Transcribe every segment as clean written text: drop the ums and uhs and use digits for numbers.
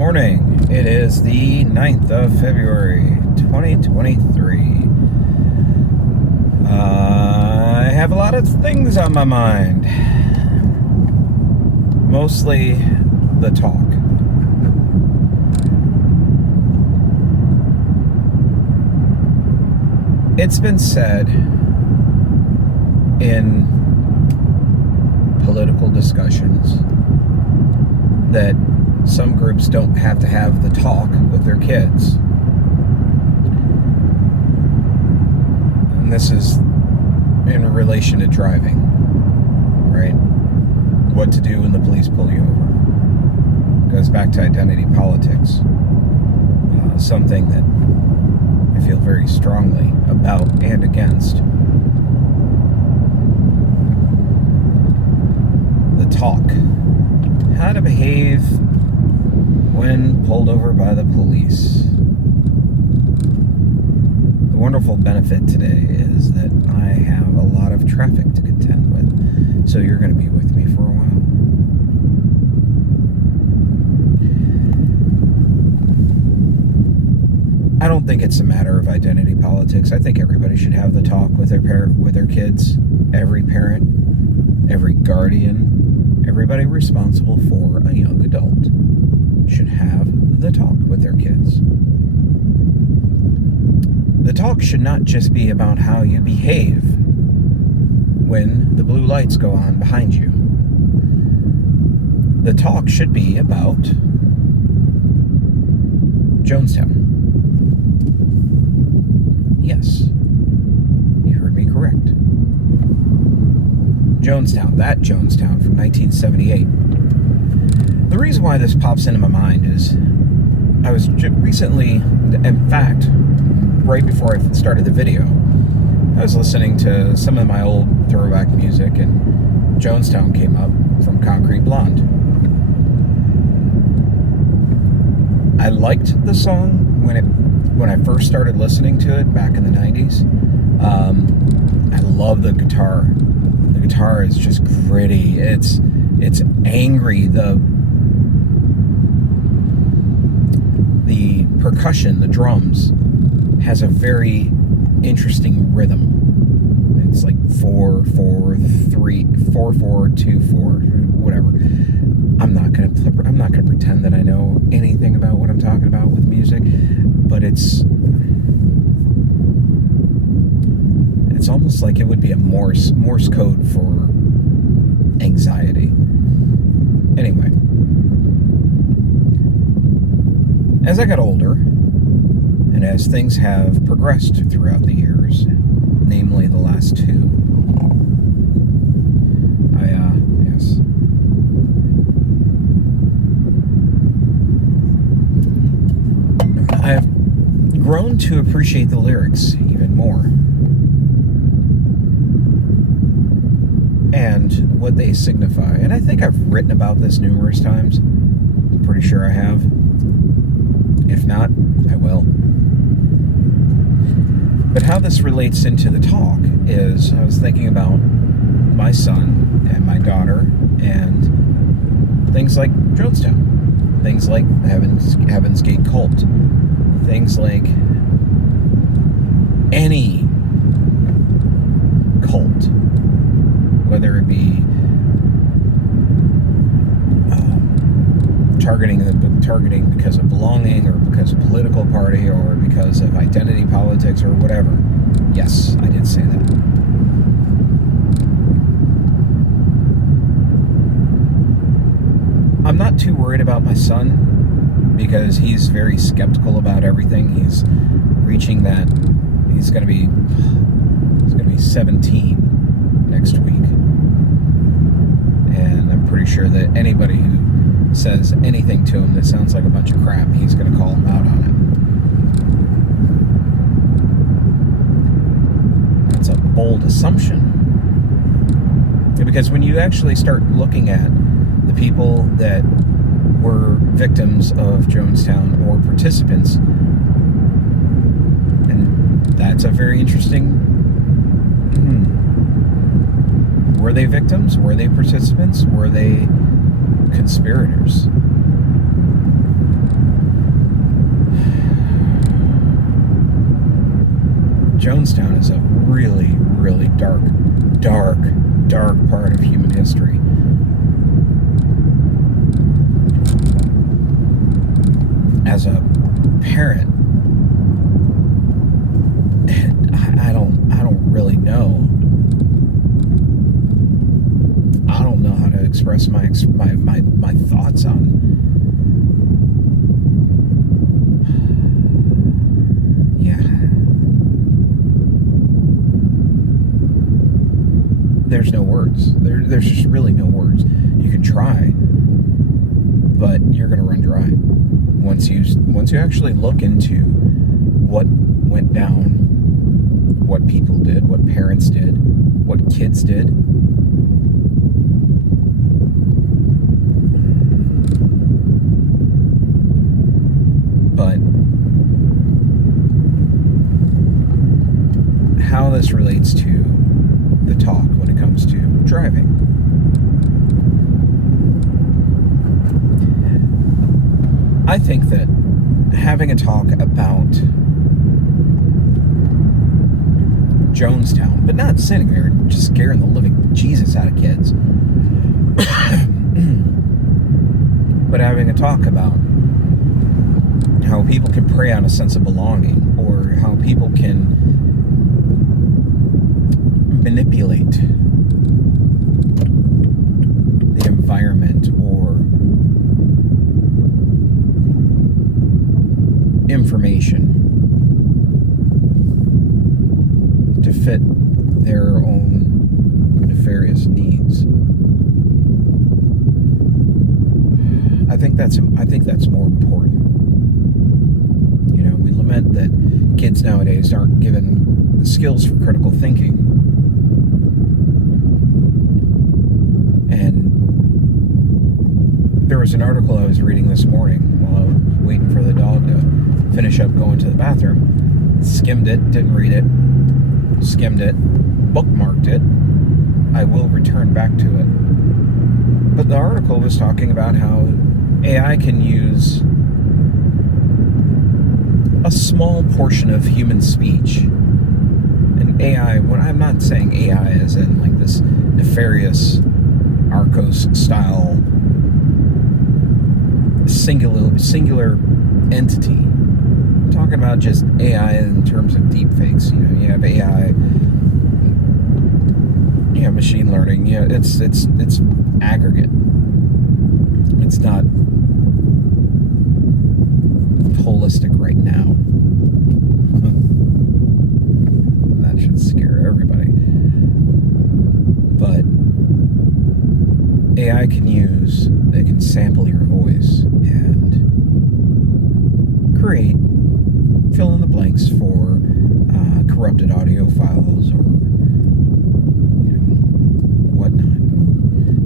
morning. It is the 9th of February, 2023. I have a lot of things on my mind. Mostly the talk. It's been said in political discussions that some groups don't have to have the talk with their kids. And this is in relation to driving, right? What to do when the police pull you over. Goes back to identity politics. Something that I feel very strongly about and against. The talk. How to behave when pulled over by the police. The wonderful benefit today is that I have a lot of traffic to contend with, so you're going to be with me for a while. I don't think it's a matter of identity politics. I think everybody should have the talk with their kids. Every parent, every guardian, everybody responsible for a young adult should have the talk with their kids. The talk should not just be about how you behave when the blue lights go on behind you. The talk should be about Jonestown. Yes, you heard me correct. Jonestown, that Jonestown from 1978. The reason why this pops into my mind is I was recently, in fact, right before I started the video, I was listening to some of my old throwback music, and Jonestown came up from Concrete Blonde. I liked the song when I first started listening to it back in the 90s. I love the guitar. The guitar is just gritty. It's angry. The percussion, the drums, has a very interesting rhythm. It's like 4-4-3-4-4-2-4, whatever. I'm not gonna pretend that I know anything about what I'm talking about with music, but it's almost like it would be a Morse code for anxiety. Anyway, as I got older, and as things have progressed throughout the years, namely the last two, I've grown to appreciate the lyrics even more. And what they signify. And I think I've written about this numerous times. I'm pretty sure I have. If not, I will. But how this relates into the talk is I was thinking about my son and my daughter and things like Jonestown, things like Heaven's Gate cult, things like any cult, whether it be targeting because of belonging or because of political party or because of identity politics or whatever. Yes, I did say that. I'm not too worried about my son because he's very skeptical about everything. He's reaching that. He's going to be 17 next week. And I'm pretty sure that anybody who says anything to him that sounds like a bunch of crap, he's going to call him out on it. That's a bold assumption. Because when you actually start looking at the people that were victims of Jonestown or participants, and that's a very interesting... Were they victims? Were they participants? Were they conspirators? dark part of human history. As a parent, I don't really know. I don't know how to express my thoughts on. Yeah. There's no words. There's just really no words. You can try, but you're gonna run dry. Once you actually look into what went down, what people did, what parents did, what kids did, but how this relates to the talk when it comes to driving. I think that having a talk about Jonestown, but not sitting there and just scaring the living Jesus out of kids, but having a talk about how people can prey on a sense of belonging, or how people can manipulate the environment or information to fit their own nefarious needs. I think that's more important. You know, we lament that kids nowadays aren't given the skills for critical thinking. And there was an article I was reading this morning while I was waiting for the dog to finish up going to the bathroom. Skimmed it, didn't read it. Skimmed it, bookmarked it. I will return back to it. But the article was talking about how AI can use a small portion of human speech. And AI, when I'm not saying AI as in like this nefarious Arcos style singular entity. I'm talking about just AI in terms of deepfakes. You know, you have AI, you have machine learning. Yeah, it's aggregate. It's not holistic right now. That should scare everybody. But AI they can sample your voice and fill in the blanks for corrupted audio files or whatnot.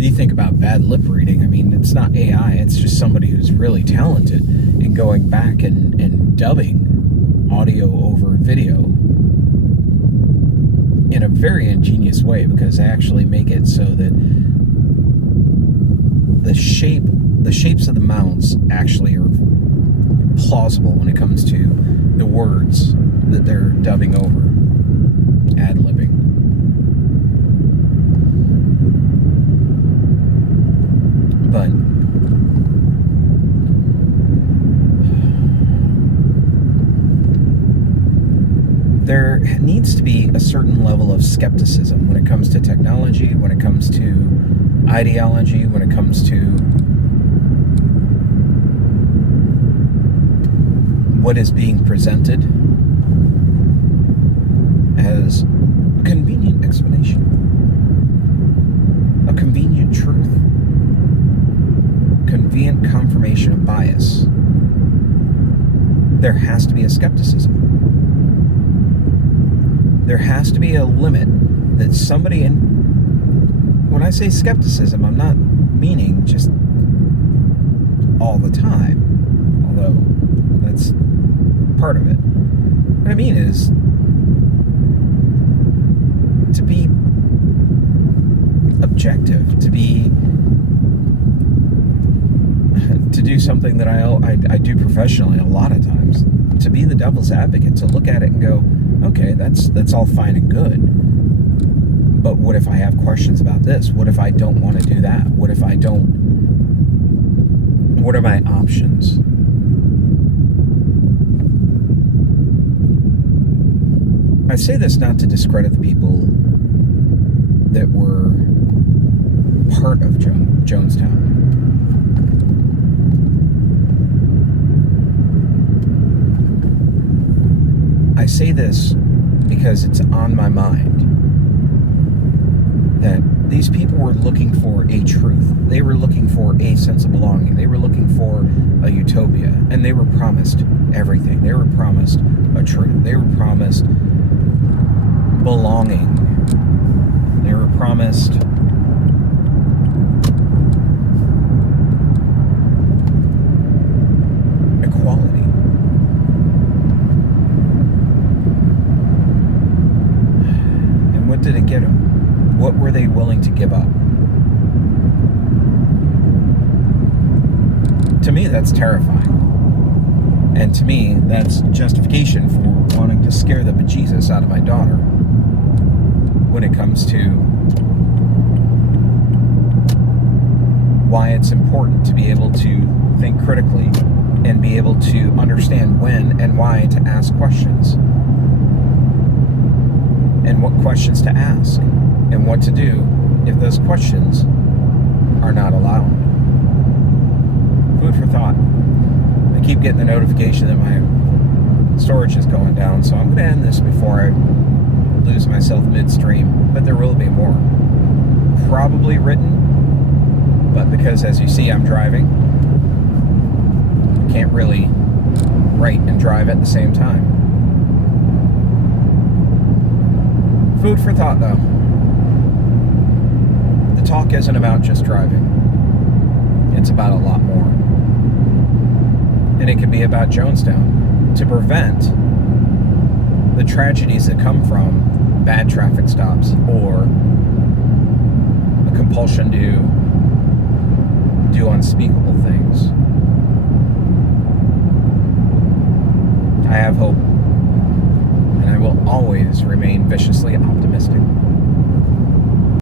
You think about bad lip reading. I mean, it's not AI. It's just somebody who's really talented in going back and dubbing audio over video in a very ingenious way, because they actually make it so that the shapes of the mouths actually are plausible when it comes to the words that they're dubbing over, ad-libbing. But there needs to be a certain level of skepticism when it comes to technology, when it comes to ideology, when it comes to what is being presented as a convenient explanation, a convenient truth, convenient confirmation of bias. There has to be a skepticism. There has to be a limit that somebody when I say skepticism, I'm not meaning just all the time, although that's part of it. What I mean is to be objective, to do something that I do professionally a lot of times, to be the devil's advocate, to look at it and go, okay, that's all fine and good, But what if I have questions about this? What if I don't want to do that? What if I don't? What are my options? I say this not to discredit the people that were part of Jonestown. I say this because it's on my mind that these people were looking for a truth. They were looking for a sense of belonging. They were looking for a utopia. And they were promised everything. They were promised a truth. They were promised belonging. They were promised equality. And what did it get them? What were they willing to give up? To me, that's terrifying. And to me, that's justification for wanting to scare the bejesus out of my daughter when it comes to why it's important to be able to think critically and be able to understand when and why to ask questions, and what questions to ask, and what to do if those questions are not allowed. Food for thought. I keep getting the notification that my storage is going down, so I'm going to end this before I lose myself midstream, but there will be more. Probably written, but because, as you see, I'm driving, I can't really write and drive at the same time. Food for thought, though. The talk isn't about just driving. It's about a lot more. And it could be about Jonestown to prevent the tragedies that come from bad traffic stops or a compulsion to do unspeakable things.